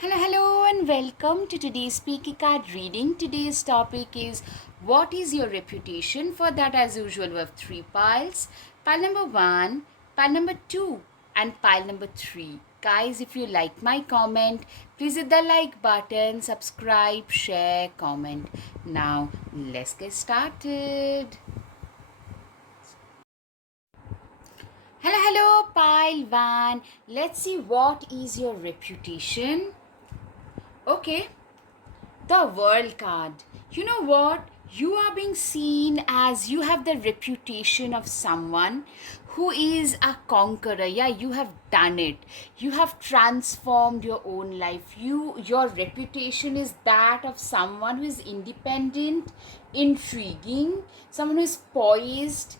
Hello, and welcome to today's Speaky Card reading. Today's topic is what is your reputation? For that, as usual, we have three piles. Pile number one, pile number two, and pile number three. Guys, if you like my comment, please hit the like button, subscribe, share, comment. Now, let's get started. Hello, pile one. Let's see what is your reputation. Okay, the world card. You know what? You are being seen as you have the reputation of someone who is a conqueror. Yeah, you have done it. You have transformed your own life. Your reputation is that of someone who is independent, intriguing, someone who is poised,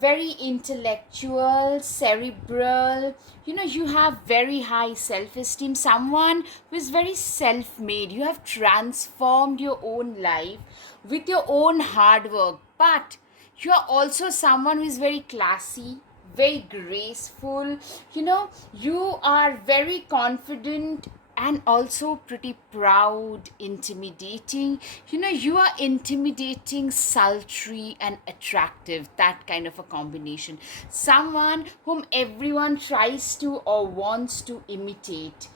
very intellectual, cerebral. You have very high self esteem, someone who is very self made. You have transformed your own life with your own hard work, but you are also someone who is very classy, very graceful. You are very confident and also pretty proud, intimidating. You are intimidating, sultry, and attractive. That kind of a combination. Someone whom everyone tries to or wants to imitate.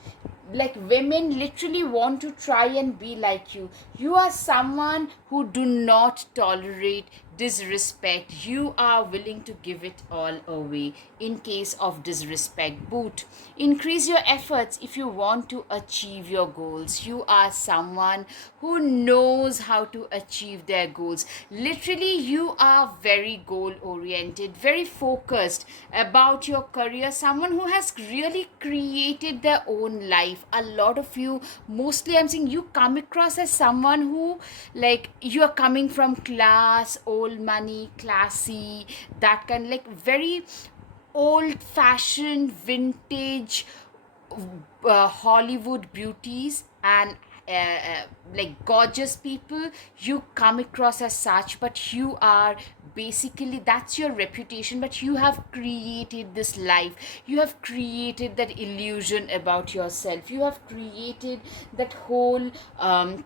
Like women literally want to try and be like you. You are someone who do not tolerate disrespect. You are willing to give it all away in case of disrespect. Boot, increase your efforts if you want to achieve your goals. You are someone who knows how to achieve their goals. Literally, you are very goal oriented, very focused about your career, someone who has really created their own life. A lot of you, mostly I'm saying, you come across as someone who, like, you are coming from class, old money, classy, that kind, like very old fashioned, vintage, Hollywood beauties and like gorgeous people. You come across as such, but you are basically, that's your reputation. But you have created this life, you have created that illusion about yourself, you have created that whole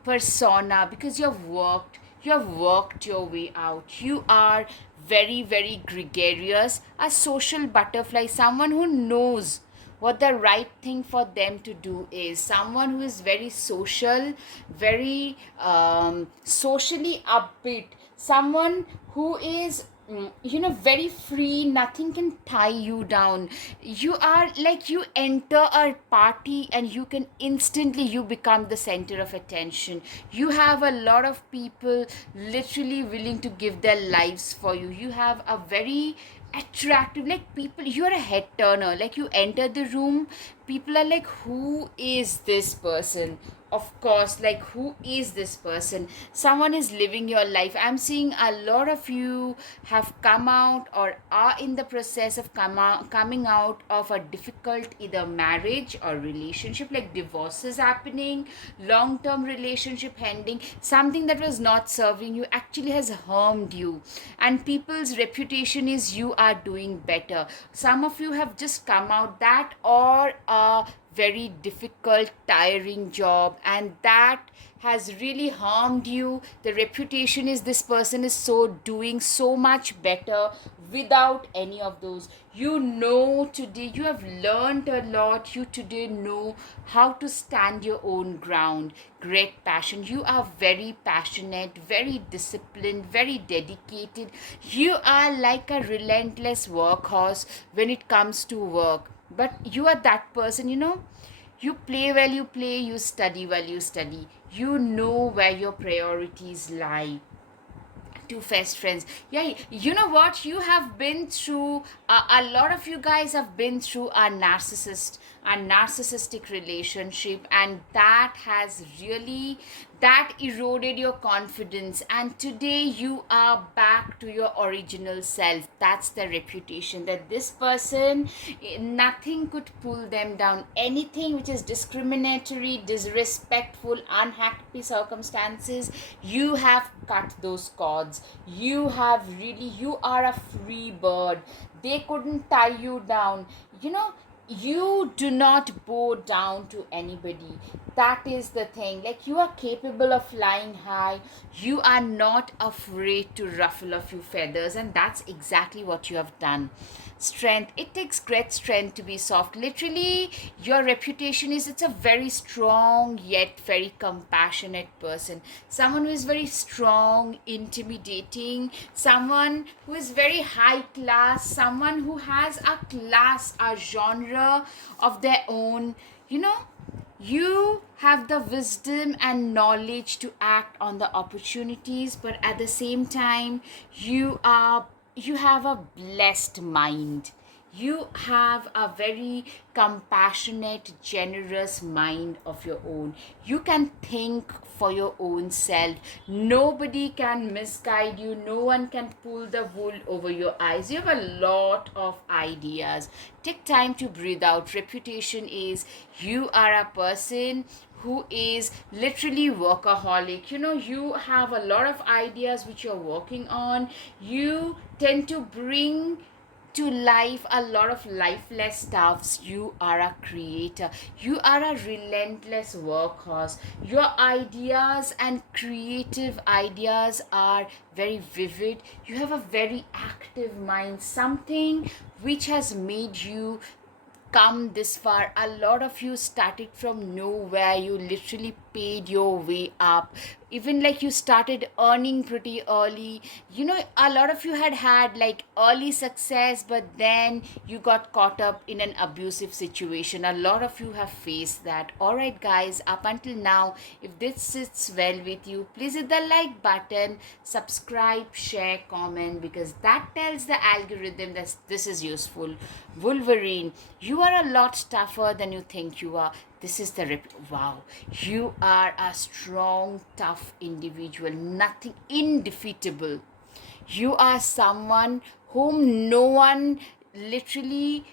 persona because you have worked your way out. You are very, very gregarious, a social butterfly, someone who knows what the right thing for them to do is, someone who is very social, very socially upbeat, someone who is very free. Nothing can tie you down. You are like, you enter a party and you can instantly, you become the center of attention. You have a lot of people literally willing to give their lives for you. You have a very attractive, like, people, you're a head turner. Like, you enter the room, people are like, who is this person? Of course, like, who is this person? Someone is living your life. I'm seeing a lot of you have come out or are in the process of coming out of a difficult either marriage or relationship, like divorces happening, long term relationship ending. Something that was not serving you actually has harmed you, and people's reputation is you are doing better. Some of you have just come out that, or a very difficult, tiring job, and that has really harmed you. The reputation is this person is so doing so much better without any of those. Today you have learned a lot. You today know how to stand your own ground. Great passion. You are very passionate, very disciplined, very dedicated. You are like a relentless workhorse when it comes to work. But you are that person, you play while you play, you study while you study. You know where your priorities lie. Two best friends. Yeah, you know what? You have been through, a lot of you guys have been through a narcissistic relationship, and that has really, that eroded your confidence, and today you are back to your original self. That's the reputation, that this person, nothing could pull them down. Anything which is discriminatory, disrespectful, unhappy circumstances, you have cut those cords. You are a free bird. They couldn't tie you down. you know you do not bow down to anybody. That is the thing. Like, you are capable of flying high. You are not afraid to ruffle a few feathers, and that's exactly what you have done. Strength, it takes great strength to be soft. Literally, your reputation is, it's a very strong yet very compassionate person, someone who is very strong, intimidating, someone who is very high class, someone who has a class, a genre of their own. You know, you have the wisdom and knowledge to act on the opportunities, but at the same time, you have a blessed mind. You have a very compassionate, generous mind of your own. You can think for your own self. Nobody can misguide you. No one can pull the wool over your eyes. You have a lot of ideas. Take time to breathe out. Reputation is, you are a person who is literally workaholic. You know, you have a lot of ideas which you're working on. You tend to bring to life a lot of lifeless stuffs. You are a creator. You are a relentless workhorse. Your ideas and creative ideas are very vivid. You have a very active mind, something which has made you come this far. A lot of you started from nowhere. You literally paid your way up. Even like, you started earning pretty early. You know, a lot of you had like early success, but then you got caught up in an abusive situation. A lot of you have faced that. All right, guys, up until now, if this sits well with you, please hit the like button, subscribe, share, comment, because that tells the algorithm that this is useful. Wolverine, you are a lot tougher than you think you are. This is the wow. You are a strong, tough individual, nothing, indefeatable. You are someone whom no one literally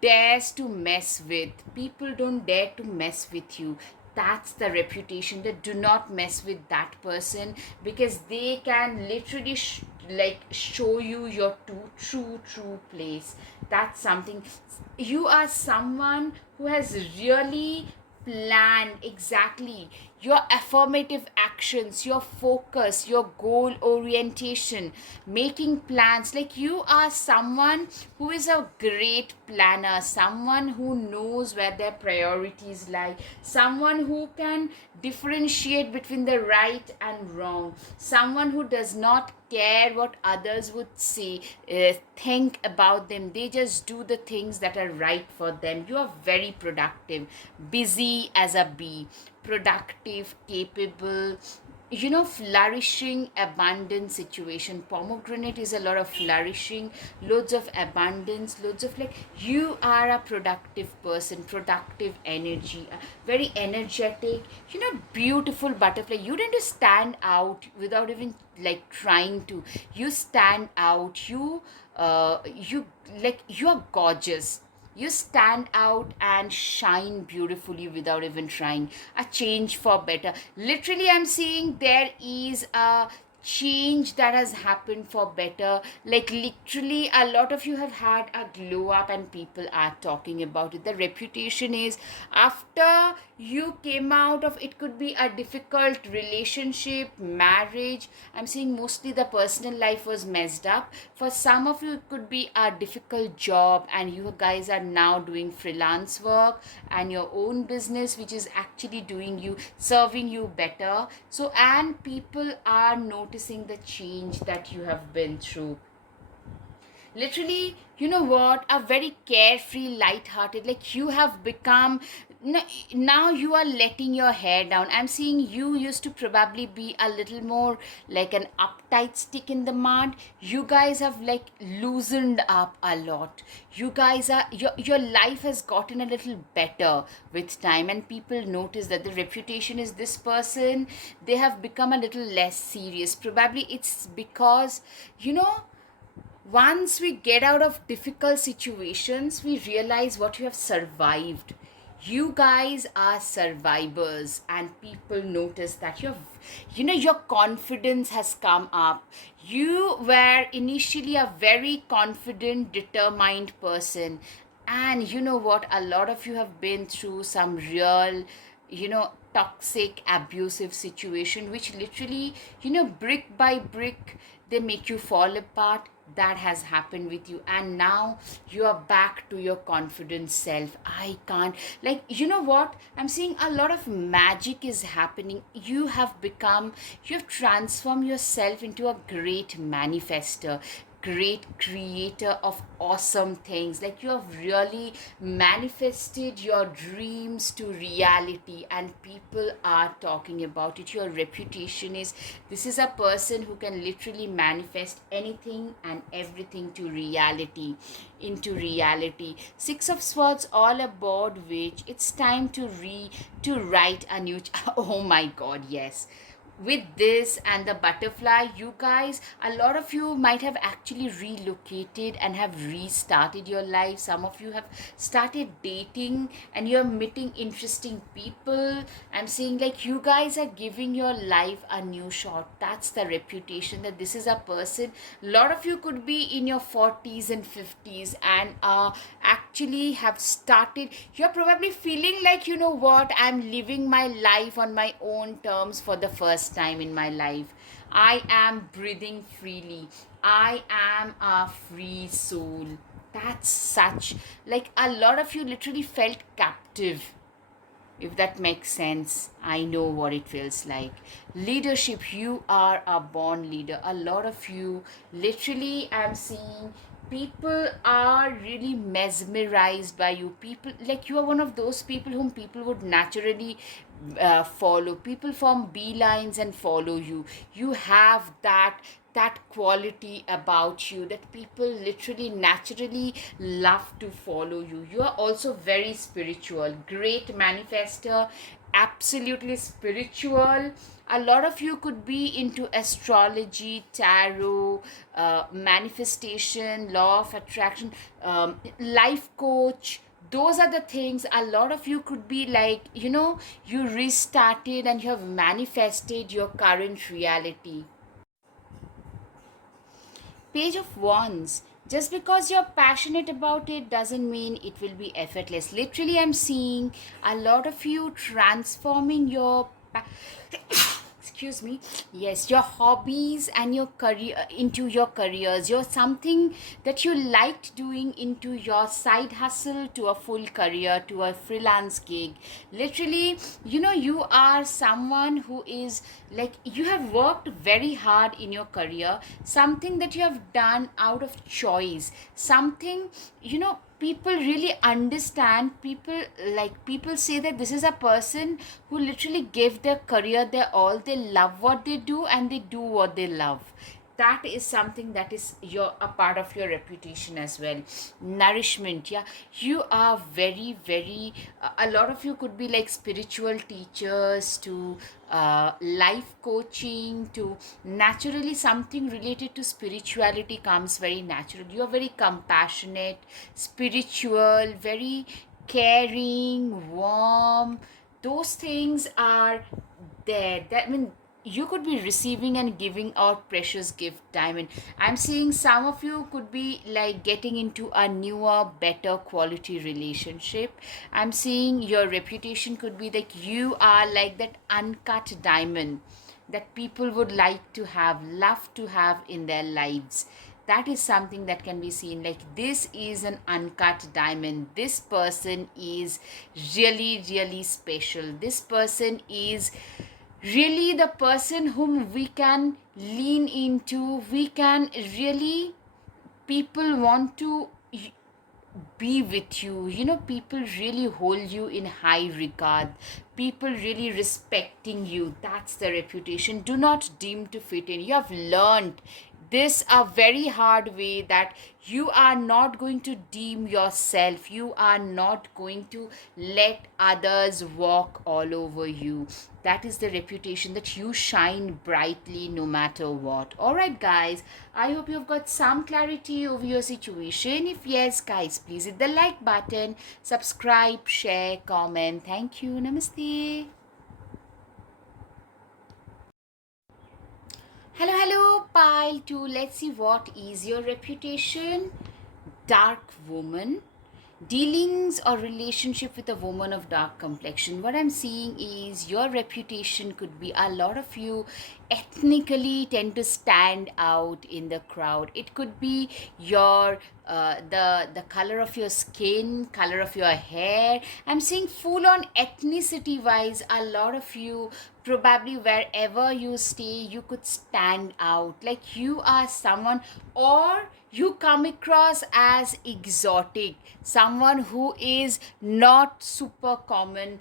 dares to mess with. People don't dare to mess with you. That's the reputation. That do not mess with that person, because they can literally like show you your true place. That's something. You are someone who has really planned exactly your affirmative actions, your focus, your goal orientation, making plans. Like, you are someone who is a great planner, someone who knows where their priorities lie, someone who can differentiate between the right and wrong, someone who does not care what others would say, think about them. They just do the things that are right for them. You are very productive, busy as a bee, productive, capable, you know, flourishing, abundant situation. Pomegranate is a lot of flourishing, loads of abundance, loads of, like, you are a productive person, productive energy, very energetic, you know, beautiful butterfly. You tend to stand out without even like trying to. You stand out. You like, you're gorgeous. You stand out and shine beautifully without even trying. A change for better. Literally, I'm seeing there is a change that has happened for better. Like, literally, a lot of you have had a glow up and people are talking about it. The reputation is, after you came out of, it could be a difficult relationship, marriage. I'm seeing mostly the personal life was messed up. For some of you, it could be a difficult job, and you guys are now doing freelance work and your own business, which is actually doing you, serving you better. So, and people are noticing the change that you have been through. Literally, you know what, a very carefree, light-hearted, like, you have become, no, now you are letting your hair down. I'm seeing you used to probably be a little more like an uptight stick in the mud. You guys have like loosened up a lot. You guys are, your life has gotten a little better with time, and people notice that the reputation is this person. They have become a little less serious. Probably it's because, you know, once we get out of difficult situations, we realize what you have survived. You guys are survivors, and people notice that you know, your confidence has come up. You were initially a very confident, determined person, And you know what? A lot of you have been through some real, toxic, abusive situation, which literally, brick by brick, they make you fall apart. That has happened with you. And now you are back to your confident self. I can't, like, you know what? I'm seeing a lot of magic is happening. You have transformed yourself into a great manifester, great creator of awesome things. Like, you have really manifested your dreams to reality, and people are talking about it. Your reputation is, this is a person who can literally manifest anything and everything to reality, into reality. Six of Swords, all aboard, which it's time to write a new oh my god, yes. With this and the butterfly, you guys, a lot of you might have actually relocated and have restarted your life. Some of you have started dating and you're meeting interesting people. I'm saying, like, you guys are giving your life a new shot. That's the reputation, that this is a person. A lot of you could be in your 40s and 50s and actually have started. You're probably feeling like, you know what, I'm living my life on my own terms for the first time in my life. I am breathing freely. I am a free soul. That's such, like, a lot of you literally felt captive, if that makes sense. I know what it feels like. Leadership, you are a born leader. A lot of you, literally, I'm seeing people are really mesmerized by you. People, like, you are one of those people whom people would naturally follow. People form beelines and follow you. You have that quality about you that people literally naturally love to follow you. You are also very spiritual, great manifester, absolutely spiritual. A lot of you could be into astrology, tarot, manifestation, law of attraction, life coach. Those are the things. A lot of you could be like, you restarted and you have manifested your current reality. Page of Wands. Just because you're passionate about it doesn't mean it will be effortless. Literally, I'm seeing a lot of you transforming your excuse me, yes, your hobbies and your career into your careers. You're something that you liked doing into your side hustle, to a full career, to a freelance gig. Literally, you are someone who is, like, you have worked very hard in your career, something that you have done out of choice, something, people really understand. People, like, people say that this is a person who literally gave their career their all. They love what they do and they do what they love. That is something that is your a part of your reputation as well. Nourishment, yeah. You are very, very, a lot of you could be like spiritual teachers, to life coaching, to naturally something related to spirituality comes very natural. You are very compassionate, spiritual, very caring, warm. Those things are there. That, I mean, you could be receiving and giving out precious gift. Diamond, I'm seeing some of you could be like getting into a newer, better quality relationship. I'm seeing your reputation could be like, you are like that uncut diamond that people would like to have, love to have in their lives. That is something that can be seen. Like, this is an uncut diamond. This person is really, really special. This person is really the person whom we can lean into. We can really, people want to be with you. People really hold you in high regard. People really respecting you. That's the reputation. Do not deem to fit in. You have learned this a very hard way, that you are not going to deem yourself. You are not going to let others walk all over you. That is the reputation, that you shine brightly no matter what. All right, guys, I hope you've got some clarity over your situation. If yes, guys, please hit the like button, subscribe, share, comment. Thank you. Namaste. Hello, hello, pile 2. Let's see what is your reputation. Dark woman. dealings or relationship with a woman of dark complexion, what I'm seeing is your reputation could be, a lot of you ethnically tend to stand out in the crowd. It could be your the color of your skin, color of your hair. I'm seeing full on ethnicity wise, a lot of you, probably wherever you stay, you could stand out, like you are someone, or you come across as exotic, someone who is not super common,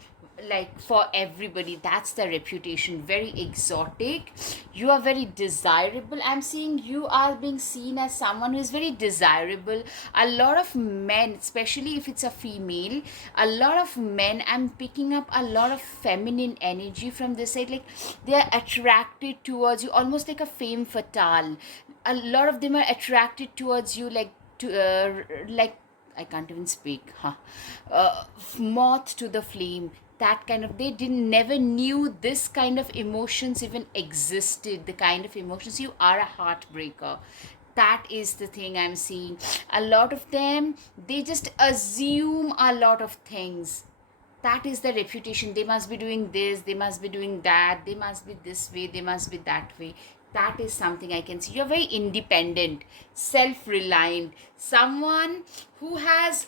like for everybody. That's the reputation, very exotic. You are very desirable. I'm seeing you are being seen as someone who is very desirable. A lot of men, especially if it's a female, a lot of men, I'm picking up a lot of feminine energy from this side, like they are attracted towards you, almost like a femme fatale. A lot of them are attracted towards you, like to like, I can't even speak, huh? Moth to the flame. That kind of, they didn't never knew this kind of emotions even existed. The kind of emotions, you are a heartbreaker. That is the thing I'm seeing. A lot of them, they just assume a lot of things. That is the reputation. They must be doing this, they must be doing that, they must be this way, they must be that way. That is something I can see. You're very independent, self-reliant, someone who has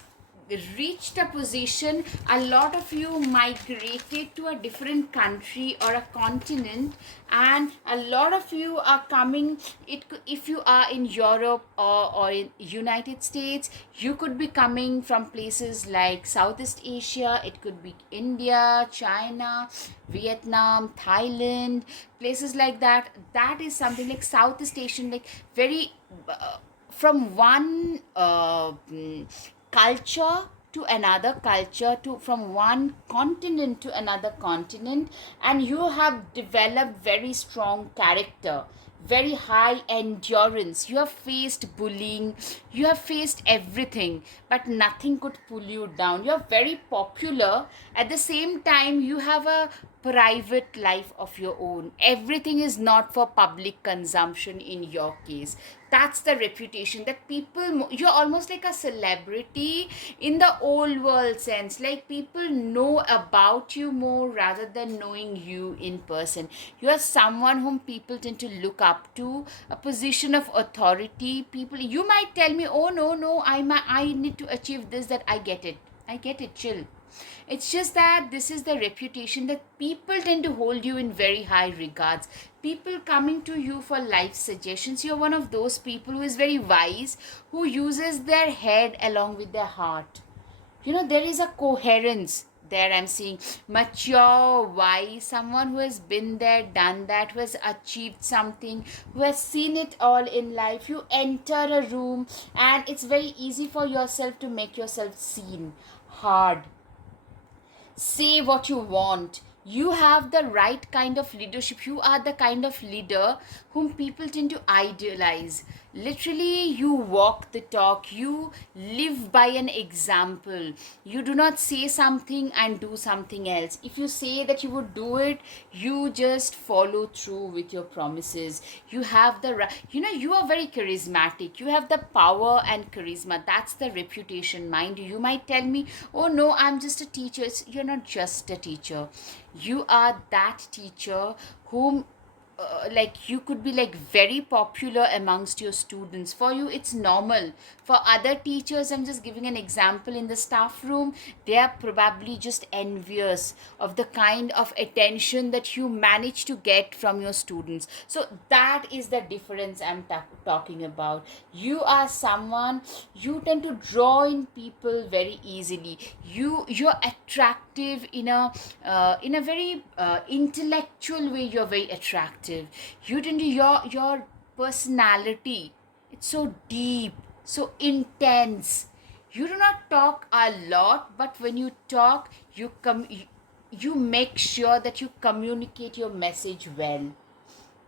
reached a position. A lot of you migrated to a different country or a continent, and a lot of you are coming. If you are in Europe or in United States, you could be coming from places like Southeast Asia. It could be India, China, Vietnam, Thailand, places like that. That is something like Southeast Asian, like very from one culture to another culture, to from one continent to another continent, and you have developed very strong character, very high endurance. You have faced bullying, you have faced everything, but nothing could pull you down. You're very popular. At the same time, you have a private life of your own. Everything is not for public consumption in your case. That's the reputation that people, you're almost like a celebrity in the old world sense, like people know about you more rather than knowing you in person. You are someone whom people tend to look up to, a position of authority. People, you might tell me, oh no no, I need to achieve this, that I get it, I get it, chill. It's just that this is the reputation that people tend to hold you in very high regards. People coming to you for life suggestions. You're one of those people who is very wise, who uses their head along with their heart. You know, there is a coherence there. I'm seeing mature, wise, someone who has been there, done that, who has achieved something, who has seen it all in life. You enter a room and it's very easy for yourself to make yourself seen, hard, say what you want. You have the right kind of leadership. You are the kind of leader whom people tend to idealize. Literally, you walk the talk, you live by an example. You do not say something and do something else. If you say that you would do it, you just follow through with your promises. You have the right, you know, you are very charismatic. You have the power and charisma. That's the reputation. Mind you, you might tell me, oh no, I'm just a teacher. You're not just a teacher. You are that teacher whom like you could be like very popular amongst your students. For you it's normal. For other teachers, I'm just giving an example, in the staff room, they are probably just envious of the kind of attention that you manage to get from your students. So that is the difference I'm talking about. You are someone, you tend to draw in people very easily. You're attractive in a very intellectual way. You're very attractive. You tend to, your personality, it's so deep, so intense. You do not talk a lot, but when you talk, you make sure that you communicate your message well,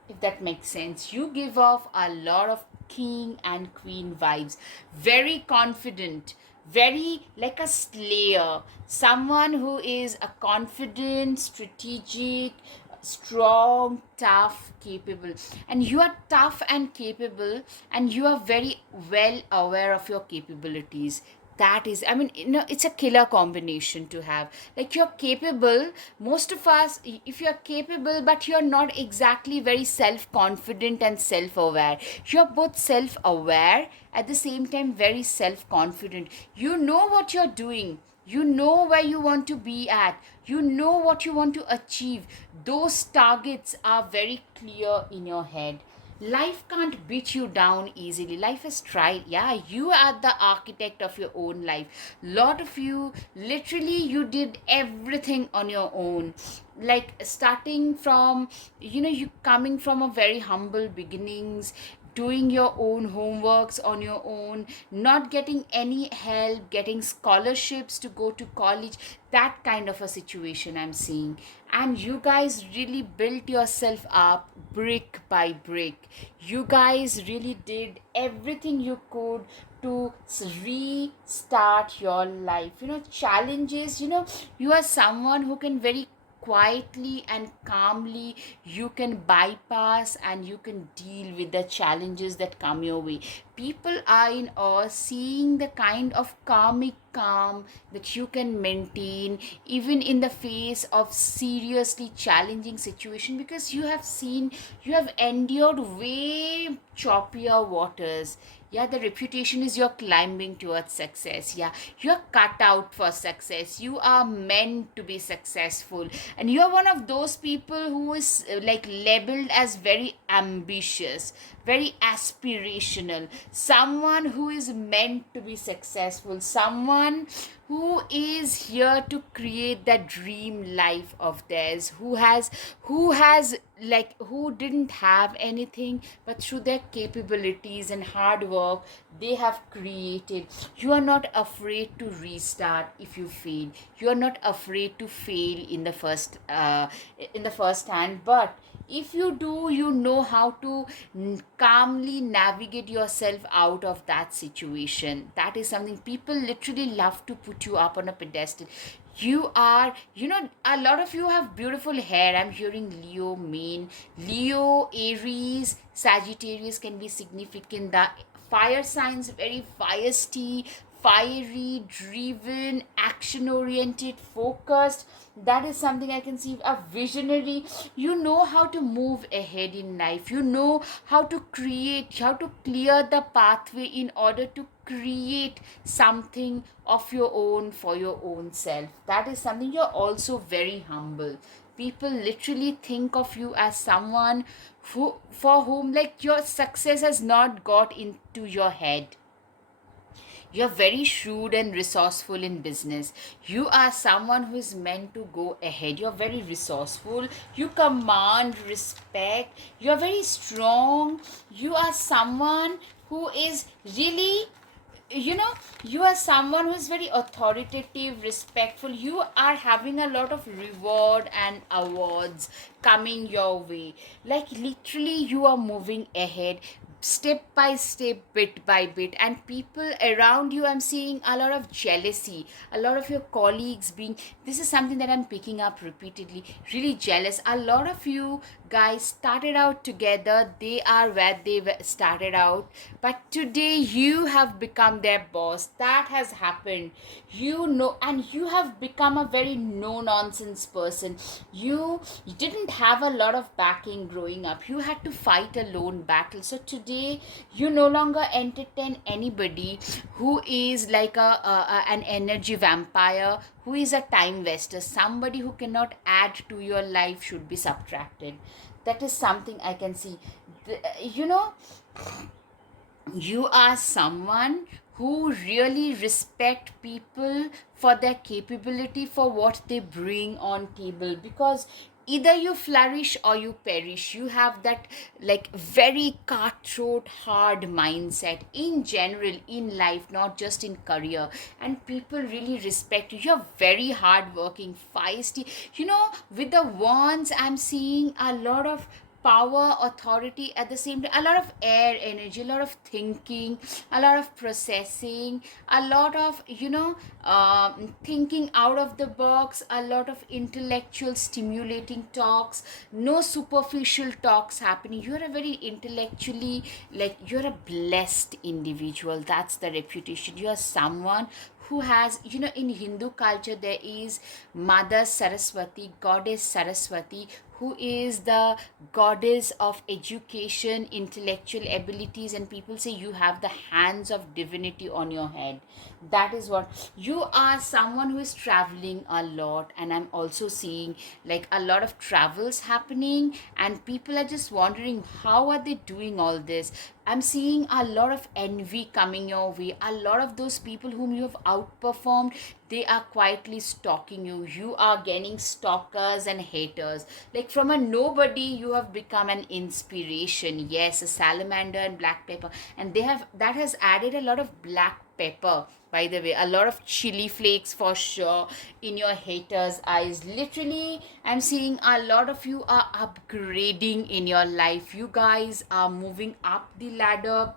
if that makes sense. You give off a lot of king and queen vibes. Very confident, very like a slayer. Someone who is a confident, strategic, strong, tough, capable. And you are tough and capable, and you are very well aware of your capabilities. That is, I mean, it's a killer combination to have. Like, you're capable, most of us, if you're capable, but you're not exactly very self confident and self aware. You're both self aware, at the same time, very self confident. You know what you're doing, you know where you want to be at, you know what you want to achieve. Those targets are very clear in your head. Life can't beat you down easily. Life has tried. Yeah, you are the architect of your own life. Lot of you, literally, you did everything on your own. Like, starting from, you coming from a very humble beginnings, doing your own homeworks on your own, not getting any help, getting scholarships to go to college, that kind of a situation I'm seeing. And you guys really built yourself up brick by brick. You guys really did everything you could to restart your life. Challenges, you are someone who can very quietly and calmly, you can bypass and you can deal with the challenges that come your way. People are in awe seeing the kind of karmic calm that you can maintain even in the face of seriously challenging situation, because you have endured way choppier waters. Yeah, the reputation is you're climbing towards success. Yeah, you're cut out for success, you are meant to be successful. And you're one of those people who is like labeled as very ambitious, very aspirational, someone who is meant to be successful, someone who is here to create that dream life of theirs, who has like, who didn't have anything, but through their capabilities and hard work, they have created. You are not afraid to restart if you fail. You are not afraid to fail in the first hand. But if you do, you know how to calmly navigate yourself out of that situation. That is something people literally love to put you up on a pedestal. You are, a lot of you have beautiful hair. I'm hearing Leo main. Leo, Aries, Sagittarius can be significant. The fire signs, very feisty, fiery, driven, action oriented, focused. That is something I can see. A visionary. You know how to move ahead in life. You know how to create, how to clear the pathway in order to create something of your own for your own self. That is something. You're also very humble. People literally think of you as someone for whom, like, your success has not got into your head. You're very shrewd and resourceful in business. You are someone who is meant to go ahead. You're very resourceful. You command respect. You're very strong. You are someone who is really, you are someone who is very authoritative, respectful. You are having a lot of reward and awards coming your way. Like, literally, you are moving ahead step by step, bit by bit. And people around you, I'm seeing a lot of jealousy, a lot of your colleagues being, this is something that I'm picking up repeatedly, really jealous. A lot of you guys started out together, they are where they started out, but today you have become their boss. That has happened, and you have become a very no nonsense person. You didn't have a lot of backing growing up, you had to fight a lone battle. So today you no longer entertain anybody who is like an energy vampire, who is a time waster. Somebody who cannot add to your life should be subtracted. That is something I can see. The, you know you are someone who really respect people for their capability, for what they bring on table, because either you flourish or you perish. You have that, like, very cutthroat hard mindset in general in life, not just in career. And people really respect you. You're very hardworking, feisty. With the wands, I'm seeing a lot of power, authority at the same time, a lot of air energy, a lot of thinking, a lot of processing, a lot of, thinking out of the box, a lot of intellectual stimulating talks, no superficial talks happening. You're a very intellectually, like, you're a blessed individual. That's the reputation. You are someone who has, in Hindu culture there is Mother Saraswati, Goddess Saraswati, who is the goddess of education, intellectual abilities, and people say you have the hands of divinity on your head. That is what you are. Someone who is traveling a lot, and I'm also seeing like a lot of travels happening, and people are just wondering how are they doing all this. I'm seeing a lot of envy coming your way. A lot of those people whom you have outperformed, they are quietly stalking you. You are getting stalkers and haters. Like from a nobody, you have become an inspiration. Yes, a salamander and black pepper. And that has added a lot of black pepper, by the way, a lot of chili flakes for sure in your haters' eyes. Literally, I'm seeing a lot of you are upgrading in your life. You guys are moving up the ladder.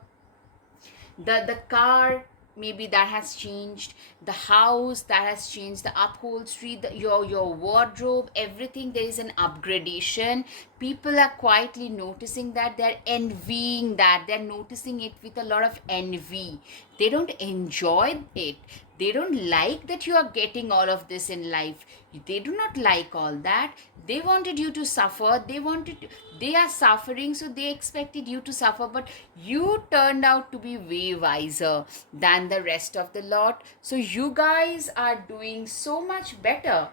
The car, maybe that has changed, the house that has changed, the upholstery, your wardrobe, everything, there is an upgradation. People are quietly noticing that, they're envying that, they're noticing it with a lot of envy. They don't enjoy it. They don't like that you are getting all of this in life. They do not like all that. They wanted you to suffer. They are suffering, so they expected you to suffer, but you turned out to be way wiser than the rest of the lot. So you guys are doing so much better.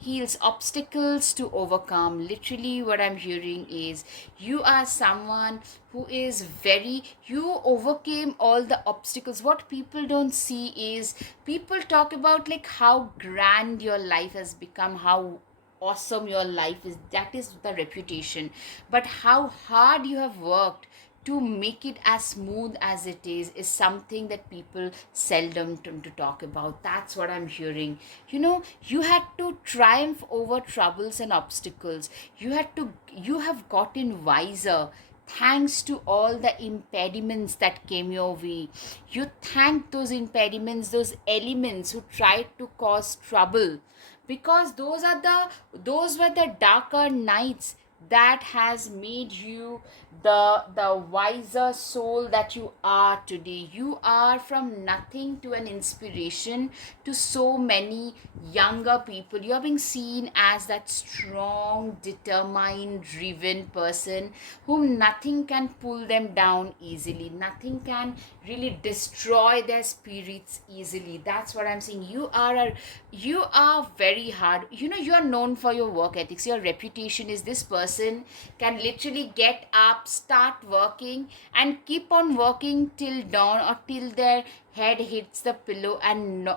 Heals obstacles to overcome. Literally what I'm hearing is you are someone who is very, you overcame all the obstacles. What people don't see is, people talk about like how grand your life has become, how awesome your life is. That is the reputation. But how hard you have worked to make it as smooth as it is something that people seldom tend to talk about. That's what I'm hearing. You had to triumph over troubles and obstacles. You have gotten wiser thanks to all the impediments that came your way. You thank those impediments, those elements who tried to cause trouble, because those were the darker nights that has made you the wiser soul that you are today. You are from nothing to an inspiration to so many younger people. You are being seen as that strong, determined, driven person whom nothing can pull them down easily. Nothing can really destroy their spirits easily. That's what I'm saying. You are very hard. You are known for your work ethics. Your reputation is, this person can literally get up, start working, and keep on working till dawn, or till their head hits the pillow, and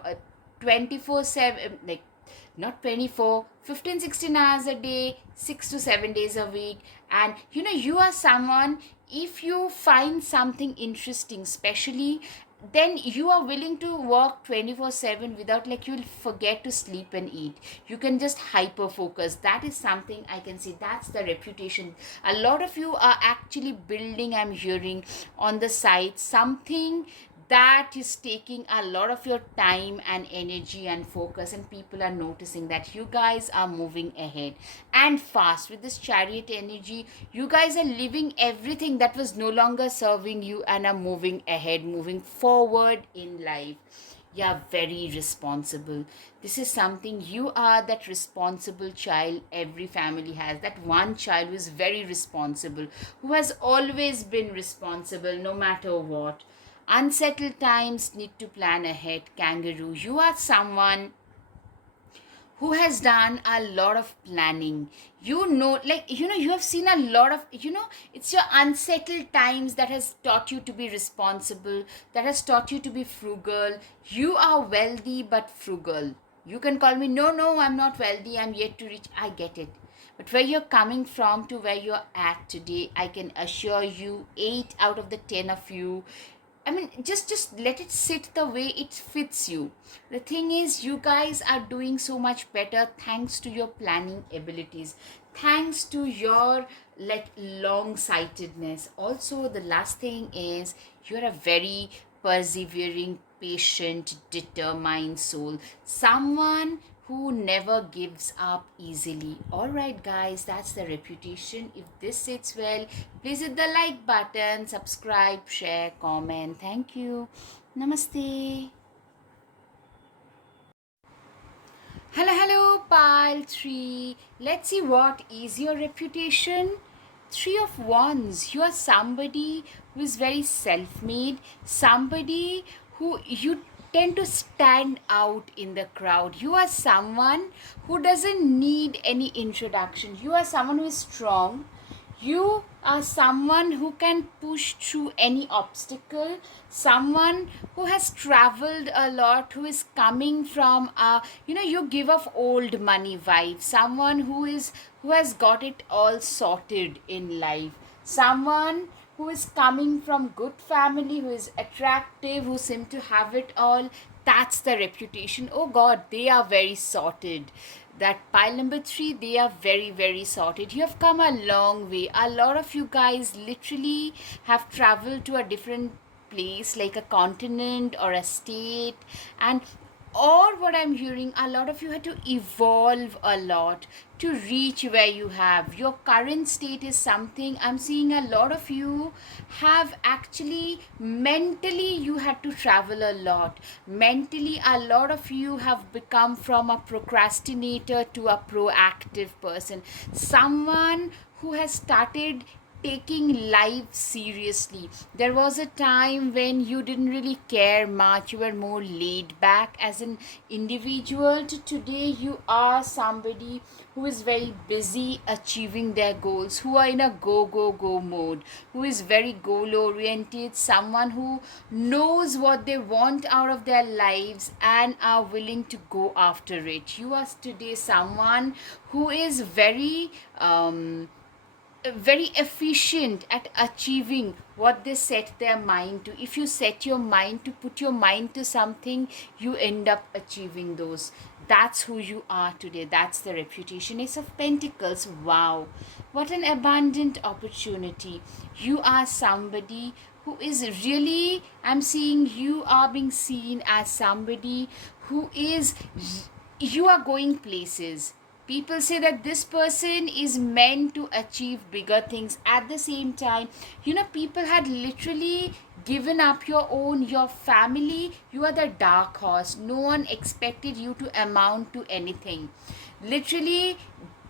24/7, like not 24, 15, 16 hours a day, 6 to 7 days a week. And you are someone, if you find something interesting, especially, then you are willing to work 24/7 without, like, you'll forget to sleep and eat. You can just hyper focus. That is something I can see. That's the reputation. A lot of you are actually building, I'm hearing, on the side, something that is taking a lot of your time and energy and focus, and people are noticing that you guys are moving ahead and fast with this chariot energy. You guys are living everything that was no longer serving you and are moving ahead, moving forward in life. You are very responsible. This is something, you are that responsible child every family has. That one child who is very responsible, who has always been responsible no matter what. Unsettled times need to plan ahead. Kangaroo, you are someone who has done a lot of planning. You have seen a lot of, it's your unsettled times that has taught you to be responsible, that has taught you to be frugal. You are wealthy but frugal. You can call me, no, I'm not wealthy, I'm yet to reach. I get it. But where you're coming from to where you're at today, I can assure you, 8 out of the 10 of you I mean, just let it sit the way it fits you. The thing is, you guys are doing so much better thanks to your planning abilities, thanks to your like long sightedness. Also, the last thing is you're a very persevering, patient, determined soul. Someone who never gives up easily. Alright, guys, that's the reputation. If this sits well, please hit the like button, subscribe, share, comment. Thank you. Namaste. Hello, hello, pile 3. Let's see what is your reputation. Three of Wands. You are somebody who is very self made, somebody who you tend to stand out in the crowd. You are someone who doesn't need any introduction. You are someone who is strong. You are someone who can push through any obstacle, someone who has traveled a lot, who is coming from a, you give off old money vibe, someone who has got it all sorted in life, someone who is coming from good family, who is attractive, who seem to have it all. That's the reputation. Oh god, they are very sorted. That pile number 3, they are very very sorted. You have come a long way. A lot of you guys literally have traveled to a different place, like a continent or a state, and or what I'm hearing, a lot of you had to evolve a lot to reach where you have. Your current state is something I'm seeing a lot of you have actually mentally you had to travel a lot. Mentally, a lot of you have become from a procrastinator to a proactive person. Someone who has started taking life seriously. There was a time when you didn't really care much, you were more laid back as an individual. To today, you are somebody who is very busy achieving their goals, who are in a go, go, go mode, who is very goal oriented, someone who knows what they want out of their lives and are willing to go after it. You are today someone who is very efficient at achieving what they set their mind to. If you set your mind to put your mind to something, you end up achieving those. That's who you are today. That's the reputation. Ace of Pentacles. Wow, what an abundant opportunity. You are somebody who is really, I'm seeing you are being seen as somebody who is, you are going places. People say that this person is meant to achieve bigger things. At the same time, people had literally given up your family. You are the dark horse. No one expected you to amount to anything. Literally,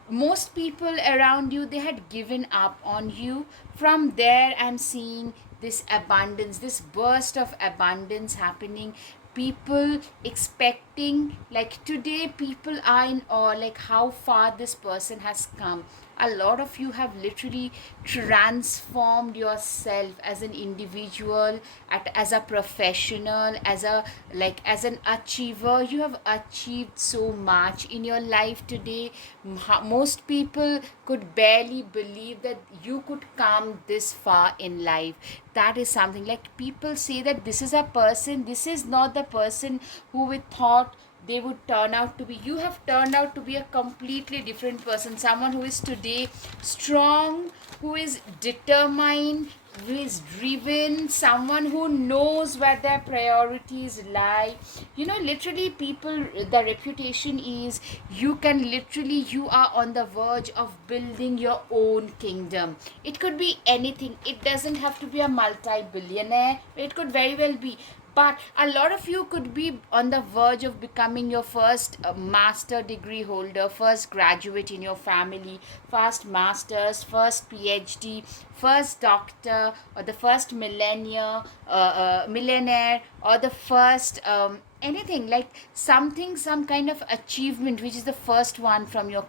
most people around you, they had given up on you. From there, I'm seeing this abundance, this burst of abundance happening. People expecting, like today people are in awe, like how far this person has come. A lot of you have literally transformed yourself as an individual, as a professional, as a, like as an achiever. You have achieved so much in your life today. Most people could barely believe that you could come this far in life. That is something, like people say that this is a person, this is not the person who we thought they would turn out to be. You have turned out to be a completely different person, someone who is today strong, who is determined, who is driven, someone who knows where their priorities lie. Literally, people, the reputation is you can literally, you are on the verge of building your own kingdom. It could be anything. It doesn't have to be a multi-billionaire. It could very well be, but a lot of you could be on the verge of becoming your first master degree holder, first graduate in your family, first masters, first PhD, first doctor, or the first millionaire, or the first anything, like something, some kind of achievement which is the first one from your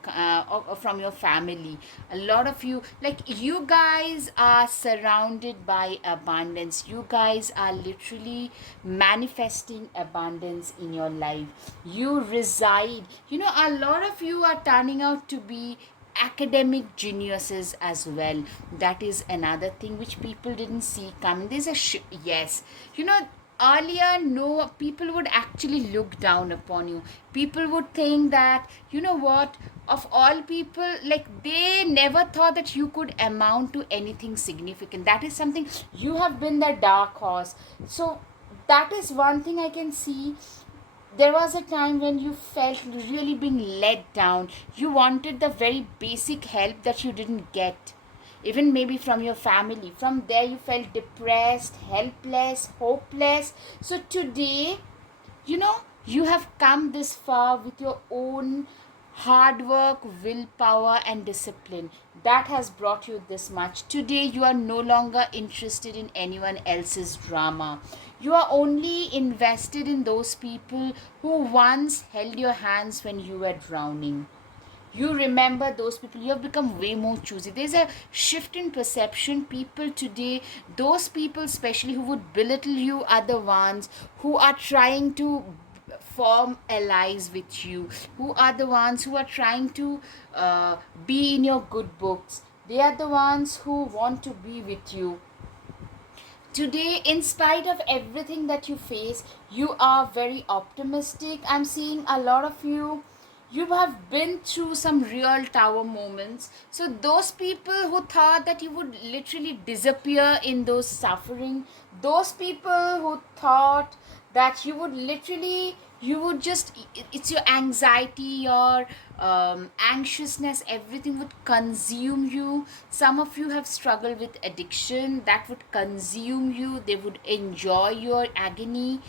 family. A lot of you, like you guys are surrounded by abundance. You guys are literally manifesting abundance in your life. You reside, a lot of you are turning out to be academic geniuses as well. That is another thing which people didn't see coming. There's a yes, you know, earlier, no, people would actually look down upon you. People would think that, you know what, of all people, like, they never thought that you could amount to anything significant. That is something, you have been the dark horse. So that is one thing I can see. There was a time when you felt really being let down. You wanted the very basic help that you didn't get, even maybe from your family. From there, you felt depressed, helpless, hopeless. So today, you know, you have come this far with your own hard work, willpower, and discipline. That has brought you this much. Today, you are no longer interested in anyone else's drama. You are only invested in those people who once held your hands when you were drowning. You remember those people. You have become way more choosy. There's a shift in perception. People today, those people especially who would belittle you, are the ones who are trying to form allies with you, who are the ones who are trying to be in your good books. They are the ones who want to be with you. Today, in spite of everything that you face, you are very optimistic. I'm seeing a lot of you have been through some real tower moments. So those people who thought that you would literally disappear in those suffering, those people who thought that you would literally, you would just, it's your anxiety, your anxiousness, everything would consume you. Some of you have struggled with addiction that would consume you. They would enjoy your agony.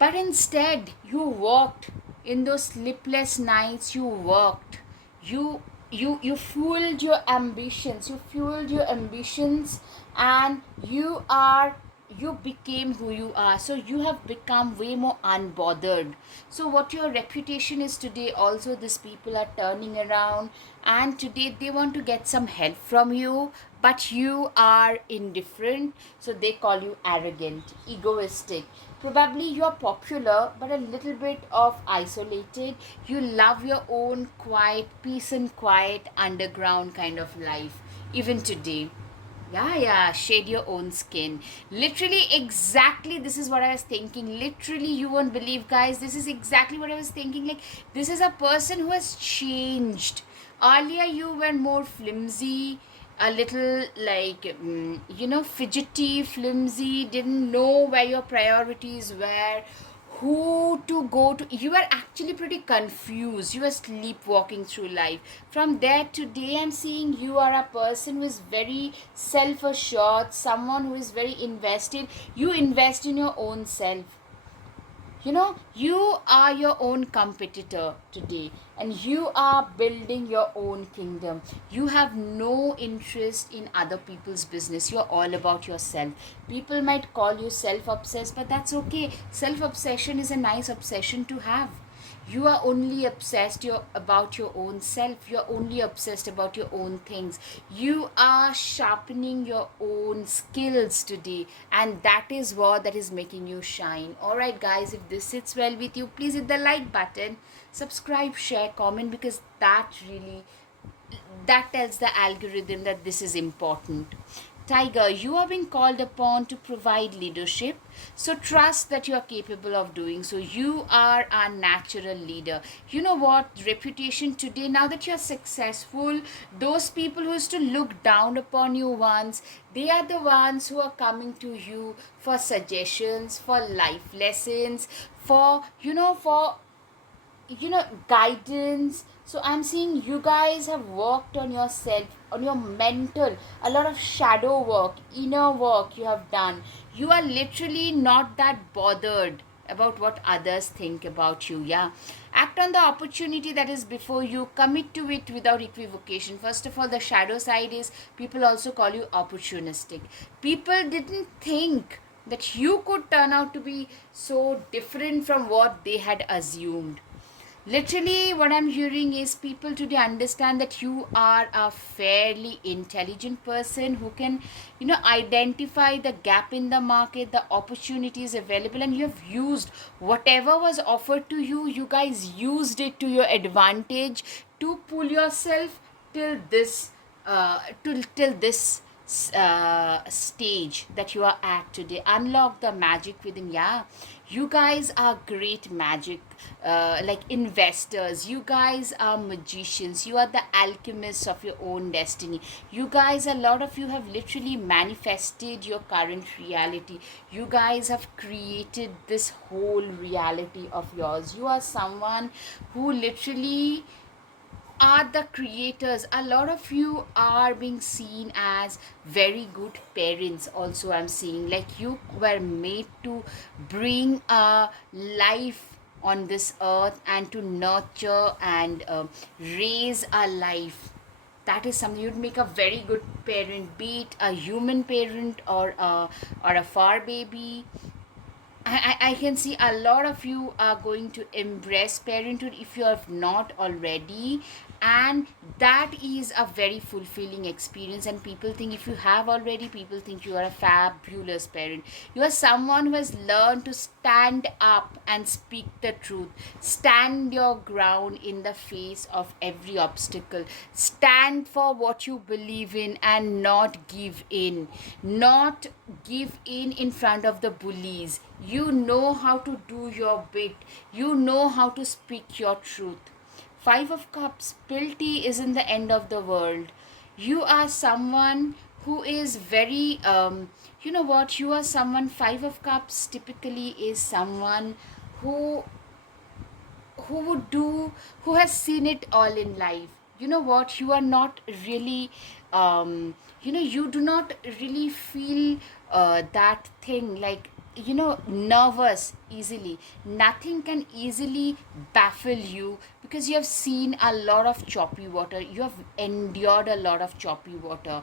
But instead, you walked in those sleepless nights. You worked. You fueled your ambitions. You fueled your ambitions, and you became who you are. So you have become way more unbothered. So what your reputation is today, also these people are turning around, and today they want to get some help from you, but you are indifferent. So they call you arrogant, egoistic. Probably you're popular but a little bit of isolated. You love your own quiet, peace and quiet underground kind of life even today. Yeah, shade your own skin. Literally, exactly, this is what I was thinking. Literally, you won't believe, guys. This is exactly what I was thinking. Like, this is a person who has changed. Earlier, you were more flimsy, a little like, fidgety, flimsy, didn't know where your priorities were, who to go to. You were actually pretty confused. You were sleepwalking through life. From there, today I'm seeing you are a person who is very self-assured, someone who is very invested. You invest in your own self. You are your own competitor today, and you are building your own kingdom. You have no interest in other people's business. You're all about yourself. People might call you self-obsessed, but that's okay. Self-obsession is a nice obsession to have. You are only obsessed about your own self. You're only obsessed about your own things. You are sharpening your own skills today, and that is what that is making you shine. All right, guys, if this sits well with you, please hit the like button, subscribe, share, comment, because that tells the algorithm that this is important. Tiger, you are being called upon to provide leadership. So trust that you are capable of doing so. You are a natural leader. You know what? Reputation today, now that you are successful, those people who used to look down upon you once, they are the ones who are coming to you for suggestions, for life lessons, for guidance. So I'm seeing you guys have worked on yourself, on your mental, a lot of shadow work, inner work you have done. You are literally not that bothered about what others think about you. Yeah, act on the opportunity that is before you. Commit to it without equivocation. First of all, the shadow side is, people also call you opportunistic. People didn't think that you could turn out to be so different from what they had assumed. Literally, what I'm hearing is, people today understand that you are a fairly intelligent person who can, identify the gap in the market, the opportunities available, and you have used whatever was offered to you. You guys used it to your advantage to pull yourself till this till this stage that you are at today. Unlock the magic within. Yeah, you guys are great magic, like investors. You guys are magicians. You are the alchemists of your own destiny. You guys, a lot of you have literally manifested your current reality. You guys have created this whole reality of yours. You are someone who literally are the creators. A lot of you are being seen as very good parents also. I'm seeing like you were made to bring a life on this earth and to nurture and raise a life. That is something you'd make a very good parent, be it a human parent or a far baby. I can see a lot of you are going to embrace parenthood if you have not already, and that is a very fulfilling experience. And people think if you have already, people think you are a fabulous parent. You are someone who has learned to stand up and speak the truth, stand your ground in the face of every obstacle, stand for what you believe in and not give in, not give in front of the bullies. You know how to do your bit, you know how to speak your truth. Five of Cups, pill tea isn't the end of the world. You are someone who is very, you know what, you are someone, Five of Cups typically is someone who would do, who has seen it all in life. You know what, you are not really, you do not really feel that thing like, nervous easily. Nothing can easily baffle you because you have seen a lot of choppy water, you have endured a lot of choppy water,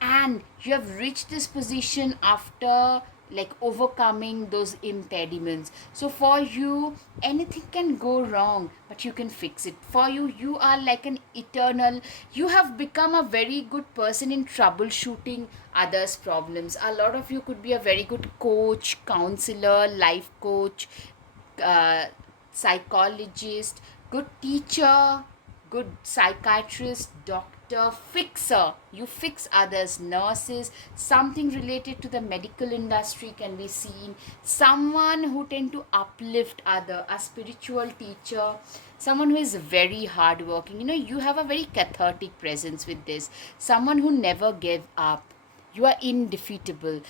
and you have reached this position after like overcoming those impediments. So for you, anything can go wrong but you can fix it. For you, you are like an eternal, you have become a very good person in troubleshooting others problems. A lot of you could be a very good coach, counselor, life coach, uh, psychologist, good teacher, good psychiatrist, doctor, fixer. You fix others, nurses, something related to the medical industry can be seen. Someone who tend to uplift other, a spiritual teacher, someone who is very hardworking. You have a very cathartic presence with this. Someone who never gave up. You are indefeatable.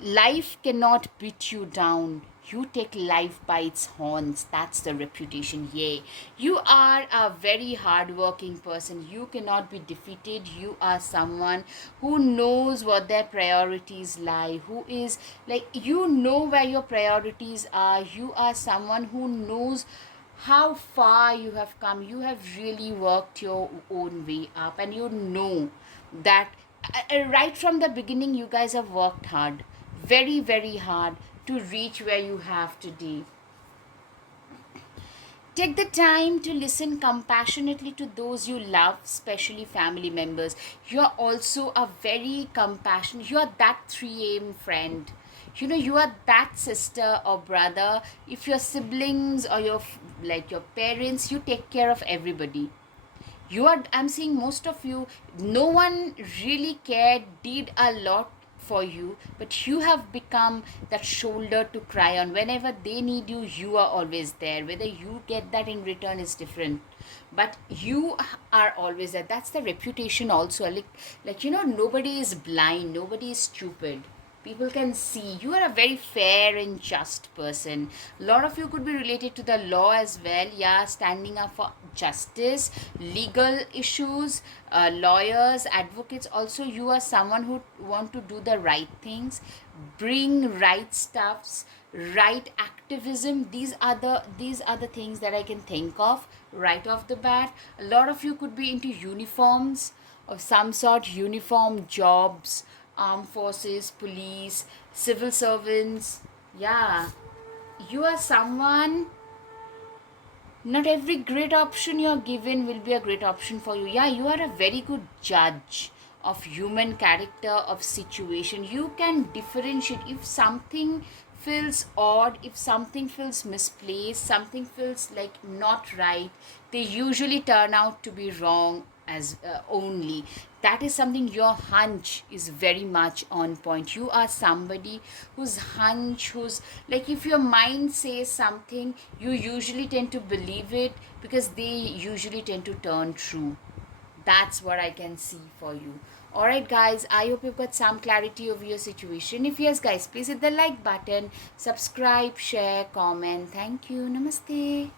Life cannot beat you down. You take life by its horns. That's the reputation. Yay. You are a very hardworking person. You cannot be defeated. You are someone who knows what their priorities lie. Who is like, you know where your priorities are. You are someone who knows how far you have come. You have really worked your own way up, and you know that right from the beginning, you guys have worked hard, very, very hard to reach where you have today. Take the time to listen compassionately to those you love, especially family members. You are also a very compassionate, you are that 3 a.m. friend. You are that sister or brother. If your siblings or your parents, you take care of everybody. I'm seeing most of you, no one really cared, did a lot for you, but you have become that shoulder to cry on. Whenever they need you, you are always there. Whether you get that in return is different, but you are always there. That's the reputation also. Nobody is blind, nobody is stupid. People can see you are a very fair and just person. A lot of you could be related to the law as well. Yeah, standing up for justice, legal issues, lawyers, advocates. Also, you are someone who want to do the right things, bring right stuffs, right activism. These are the things that I can think of right off the bat. A lot of you could be into uniforms of some sort, uniform jobs, armed forces, police, civil servants. Yeah, you are someone, not every great option you're given will be a great option for you. Yeah, you are a very good judge of human character, of situation. You can differentiate if something feels odd, if something feels misplaced, something feels like not right. They usually turn out to be wrong as only. That is something, your hunch is very much on point. You are somebody whose hunch, who's like, if your mind says something, you usually tend to believe it because they usually tend to turn true. That's what I can see for you. Alright, guys, I hope you've got some clarity over your situation. If yes, guys, please hit the like button, subscribe, share, comment. Thank you. Namaste.